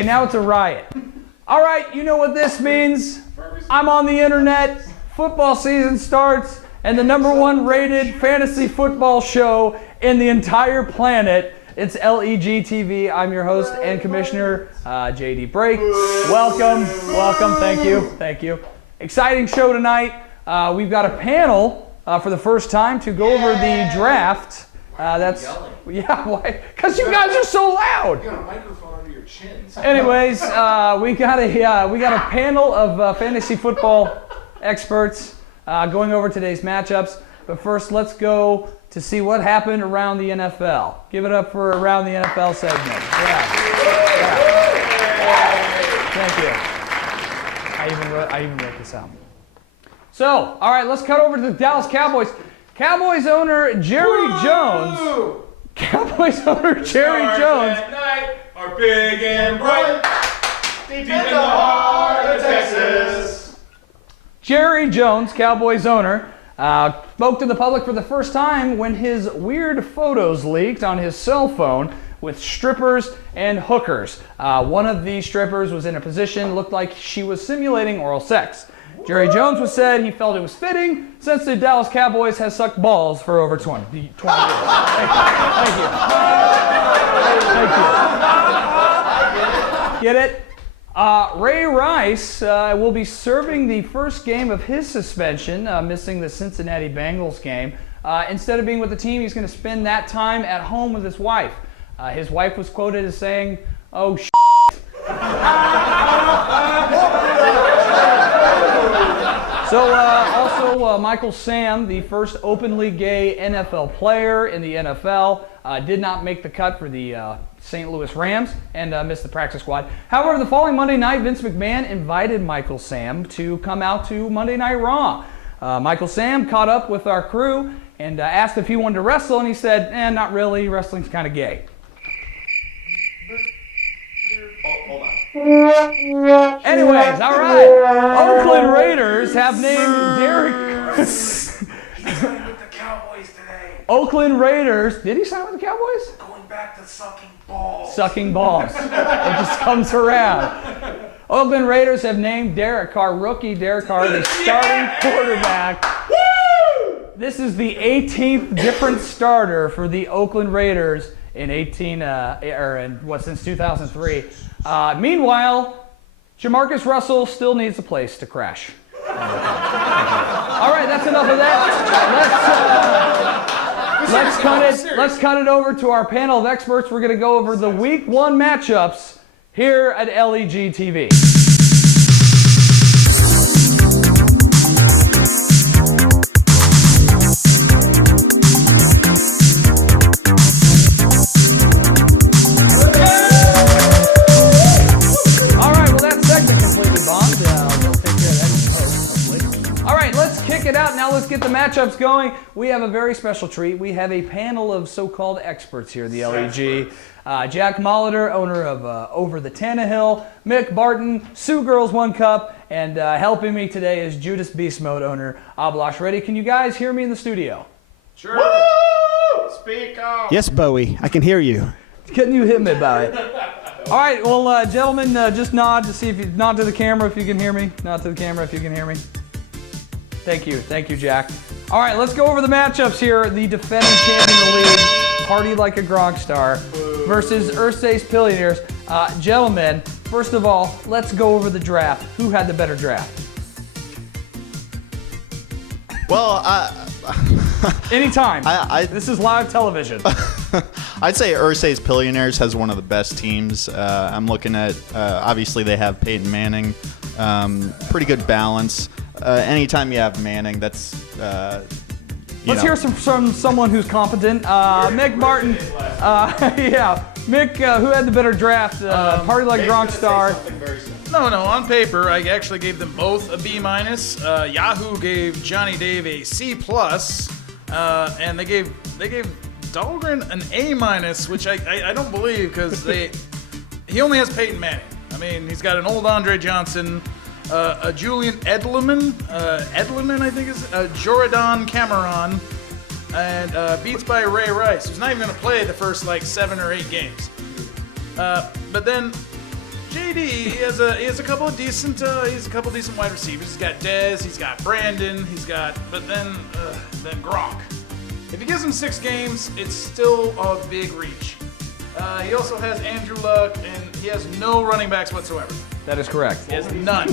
Okay, now it's a riot. All right, you know what this means. I'm on the internet. Football season starts, and the #1 rated fantasy football show in the entire planet. It's LEG TV. I'm your host and commissioner, JD Brake. Welcome. Thank you. Exciting show tonight. We've got a panel for the first time to go over the draft. Why? Because you guys are so loud. You got a microphone under your chins. Anyways, we got a panel of fantasy football experts going over today's matchups. But first, let's go to see what happened around the NFL. Give it up for Around the NFL segment. Yeah. Thank you. I even wrote this out. So, all right, let's cut over to the Dallas Cowboys. Cowboys owner Jerry Jones. Cowboys owner Jerry Jones. At night are big and bright, deep in the heart of Texas. Jerry Jones, Cowboys owner, spoke to the public for the first time when his weird photos leaked on his cell phone with strippers and hookers. One of these strippers was in a position looked like she was simulating oral sex. Jerry Jones was said he felt it was fitting since the Dallas Cowboys has sucked balls for over 20 years. Thank you. Get it? Ray Rice will be serving the first game of his suspension, missing the Cincinnati Bengals game. Instead of being with the team, he's going to spend that time at home with his wife. His wife was quoted as saying, "Oh, shit." So also Michael Sam, the first openly gay NFL player in the NFL, did not make the cut for the St. Louis Rams and missed the practice squad. However, the following Monday night, Vince McMahon invited Michael Sam to come out to Monday Night Raw. Michael Sam caught up with our crew and asked if he wanted to wrestle, and he said, not really, wrestling's kind of gay. Hold on. Anyways, all right. Oakland Raiders have named Derek. He signed with the Cowboys today. Oakland Raiders. Did he sign with the Cowboys? Going back to sucking balls. Sucking balls. It just comes around. Oakland Raiders have named Derek Carr, rookie Derek Carr, the starting quarterback. Woo! This is the 18th different starter for the Oakland Raiders in since 2003. Meanwhile, Jamarcus Russell still needs a place to crash. All right, that's enough of that. Let's cut it over to our panel of experts. We're going to go over the Week 1 matchups here at LEG TV. Now let's get the matchups going. We have a very special treat. We have a panel of so-called experts here at the LEG. Jack Molitor, owner of Over the Tannehill, Mick Barton, Sioux Girls 1 Cup, and helping me today is Judas Beast Mode owner Ablash Reddy. Can you guys hear me in the studio? Sure. Woo! Speak up. Yes, Bowie, I can hear you. Couldn't you hit me about it? All right, well, gentlemen, just nod to see if you nod to the camera if you can hear me. Nod to the camera if you can hear me. Thank you, Jack. All right, let's go over the matchups here. The defending champion of the league, Party Like a Gronk Star, versus Ursay's Billionaires. Gentlemen, first of all, let's go over the draft. Who had the better draft? Well, Anytime. This is live television. I'd say Ursay's Billionaires has one of the best teams. I'm looking at, obviously they have Peyton Manning, pretty good balance. Anytime you have Manning, that's Let's hear from someone who's competent. Mick Martin. Mick, who had the better draft? Party Like Gronk Star. No, on paper, I actually gave them both a B-. Yahoo gave Johnny Dave a C+, and they gave Dahlgren an A-, which I don't believe because he only has Peyton Manning. I mean, he's got an old Andre Johnson, a Julian Edelman, I think is Joradon Cameron, and beats by Ray Rice, who's not even going to play the first 7 or 8 games. But then AD, he has a couple of decent wide receivers. He's got Dez, he's got Brandon, but then Gronk. If he gives him 6 games, it's still a big reach. He also has Andrew Luck, and he has no running backs whatsoever. That is correct. He has none.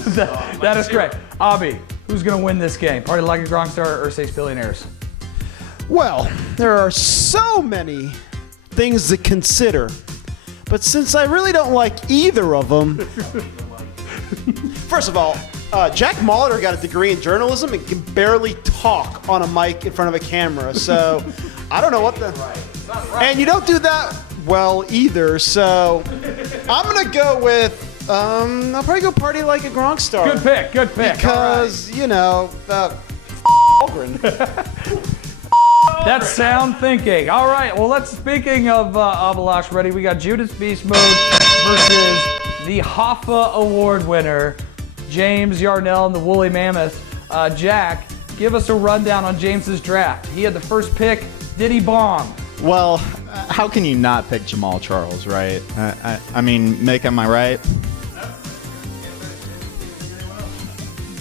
That is correct. Abi, who's going to win this game? Party Like a Gronkstar or Ursay's Billionaires? Well, there are so many things to consider, but since I really don't like either of them, first of all, Jack Molitor got a degree in journalism and can barely talk on a mic in front of a camera, so I don't know what the... And you don't do that well either, so I'm going to go with, I'll probably go Party Like a Gronkstar. Good pick. Because, you know, Holmgren. That's sound thinking. All right, well, speaking of Avalosh ready, we got Judas Beast Mode versus the Hoffa Award winner, James Yarnell and the Woolly Mammoth. Jack, give us a rundown on James's draft. He had the first pick. Did he bomb? Well, how can you not pick Jamal Charles, right? I mean, Mick, am I right?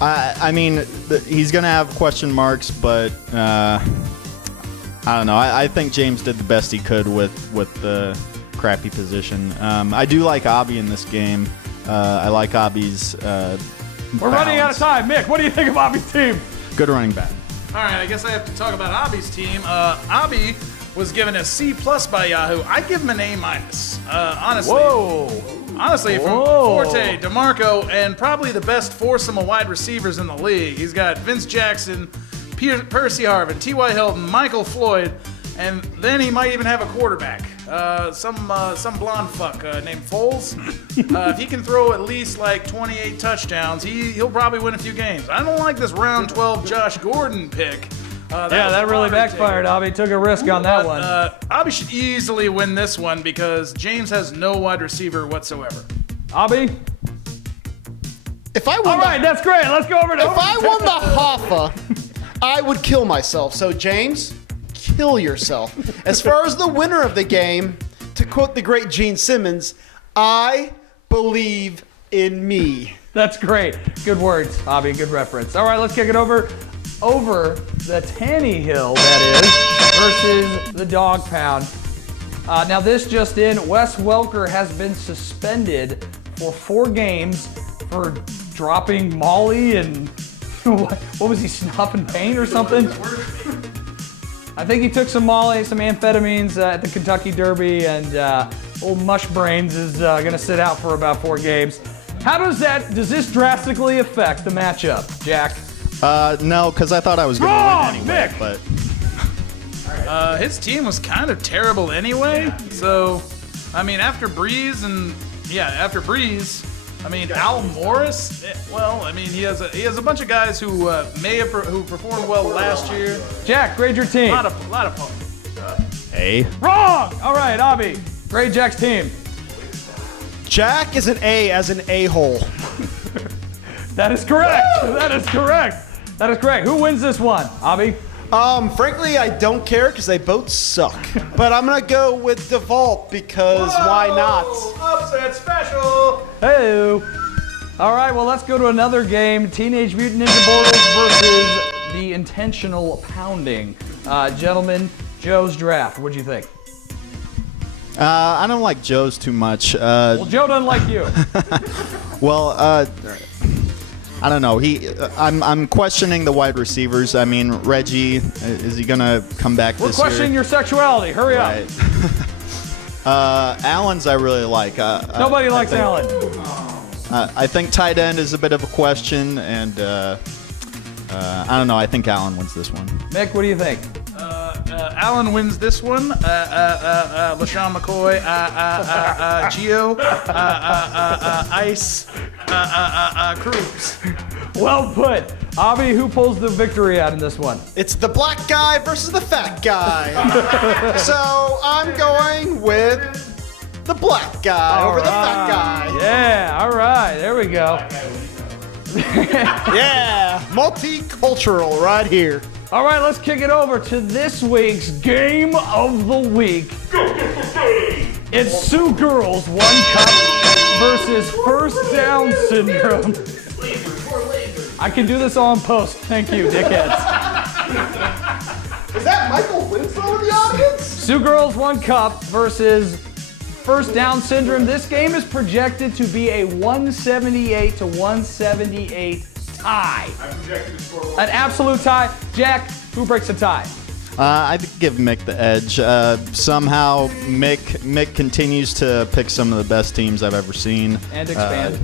I mean, he's going to have question marks, but I don't know. I think James did the best he could with the crappy position. I do like Abby in this game. I like Abby's We're running out of time. Mick, what do you think of Abby's team? Good running back. All right, I guess I have to talk about Abby's team. Abby was given a C+ by Yahoo. I'd give him an A-. Honestly. Whoa. Honestly, from Forte, DeMarco, and probably the best foursome of wide receivers in the league. He's got Vince Jackson, Percy Harvin, T.Y. Hilton, Michael Floyd, and then he might even have a quarterback. Some blonde fuck named Foles. If he can throw at least like 28 touchdowns, he'll probably win a few games. I don't like this round 12 Josh Gordon pick. That really backfired. Abby took a risk on that one. Abby should easily win this one because James has no wide receiver whatsoever. Abby? If I won All right, that's great. Let's go over to If I won the Hoffa, I would kill myself. So, James, kill yourself. As far as the winner of the game, to quote the great Gene Simmons, I believe in me. That's great. Good words, Abby. Good reference. All right, let's kick it over the Tanny Hill, that is, versus the Dog Pound. Now this just in, Wes Welker has been suspended for 4 games for dropping Molly and what was he, snuffing paint or something? I think he took some Molly, some amphetamines at the Kentucky Derby, and old Mush Brains is gonna sit out for about 4 games. How does this drastically affect the matchup, Jack? No, because I thought I was going to win anyway. Mick. But His team was kind of terrible anyway. So, I mean, after Breeze, I mean, Al Morris. Well, I mean, he has a bunch of guys who who performed well last year. Jack, grade your team. A lot of fun. A. Wrong! All right, Abby, grade Jack's team. Jack is an A as an a-hole. That is correct. That is correct. That is correct. Who wins this one, Abby? Frankly, I don't care because they both suck. But I'm going to go with DeVault because why not? Upset special. Hey. All right, well, let's go to another game. Teenage Mutant Ninja Turtles versus the Intentional Pounding. Gentlemen, Joe's draft. What'd you think? I don't like Joe's too much. Well, Joe doesn't like you. Well, I don't know. I'm questioning the wide receivers. I mean, Reggie, is he gonna come back We're this year? We're questioning your sexuality. Hurry up. Allen's I really like. Nobody likes Allen. I think tight end is a bit of a question, and I don't know. I think Allen wins this one. Mick, what do you think? Allen wins this one. LeSean McCoy, Gio, Ice, Cruz. Well put. Abby, who pulls the victory out in this one? It's the black guy versus the fat guy. So I'm going with the black guy over the fat guy. Yeah, all right. There we go. Yeah, multicultural right here. All right, let's kick it over to this week's Game of the Week. It's Sioux Girls 1 Cup versus First Down Syndrome. I can do this all in post. Thank you, dickheads. Is that Michael Winslow in the audience? Sioux Girls 1 Cup versus First Down Syndrome. This game is projected to be a 178 to 178 tie. I'm projected to score one. An absolute tie. Jack, who breaks the tie? I'd give Mick the edge. Somehow, Mick continues to pick some of the best teams I've ever seen. And expand.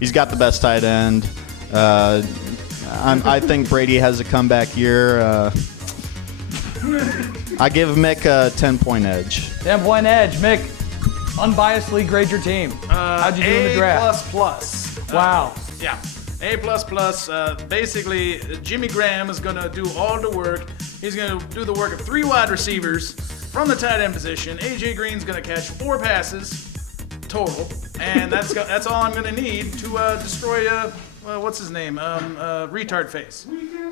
He's got the best tight end. I think Brady has a comeback year. I give Mick a 10-point edge. 10-point edge. Mick, unbiasedly grade your team. How'd you do in the draft? A++. Wow. Yeah, A++. Basically, Jimmy Graham is going to do all the work. He's going to do the work of 3 wide receivers from the tight end position. A.J. Green's going to catch 4 passes total, and that's all I'm going to need to destroy, what's his name? Retard face.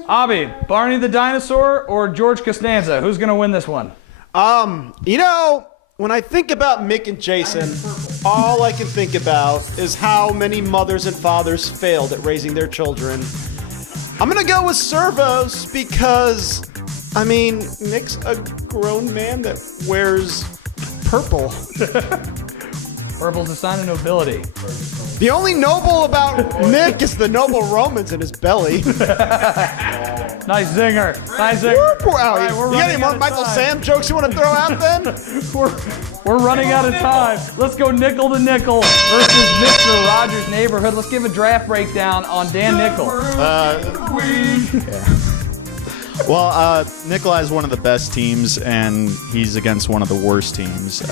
Abby, Barney the Dinosaur or George Costanza? Who's going to win this one? You know, when I think about Mick and Jason, all I can think about is how many mothers and fathers failed at raising their children. I'm going to go with Servos because, I mean, Mick's a grown man that wears purple. Purple's a sign of nobility. The only noble about Mick is the noble Romans in his belly. Nice zinger. Nice zinger. Wow, right, we're you got running any more out of Michael time. Sam jokes you want to throw out then? We're running out of time. Let's go nickel to nickel versus Mr. Rogers' Neighborhood. Let's give a draft breakdown on Dan Nickel. Well, Nikolai is one of the best teams, and he's against one of the worst teams.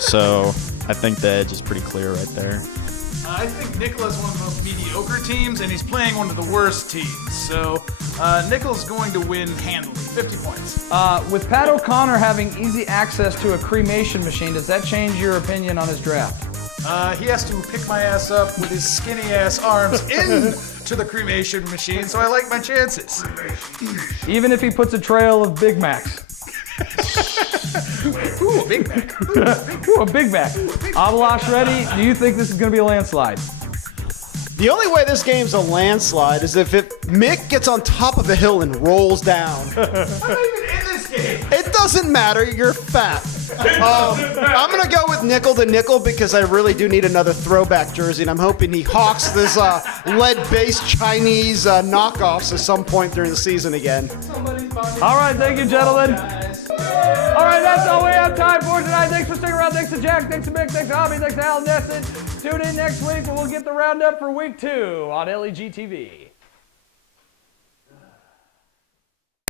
So I think the edge is pretty clear right there. I think Nicola's one of the most mediocre teams, and he's playing one of the worst teams. So Nickel's going to win handily, 50 points. With Pat O'Connor having easy access to a cremation machine, does that change your opinion on his draft? He has to pick my ass up with his skinny ass arms into the cremation machine, so I like my chances. Even if he puts a trail of Big Macs. Ooh, a Big Mac. Ooh, a Big Mac. Avalash ready? Do you think this is going to be a landslide? The only way this game's a landslide is if Mick gets on top of a hill and rolls down. I'm not even in this game. It doesn't matter, you're fat. I'm going to go with nickel to nickel because I really do need another throwback jersey, and I'm hoping he hawks this lead-based Chinese knockoffs at some point during the season again. All right, thank you, gentlemen. All right, that's all we have time for tonight. Thanks for sticking around. Thanks to Jack. Thanks to Mick. Thanks to Hobby. Thanks to Alan Nesson. Tune in next week when we'll get the roundup for week 2 on LEG TV.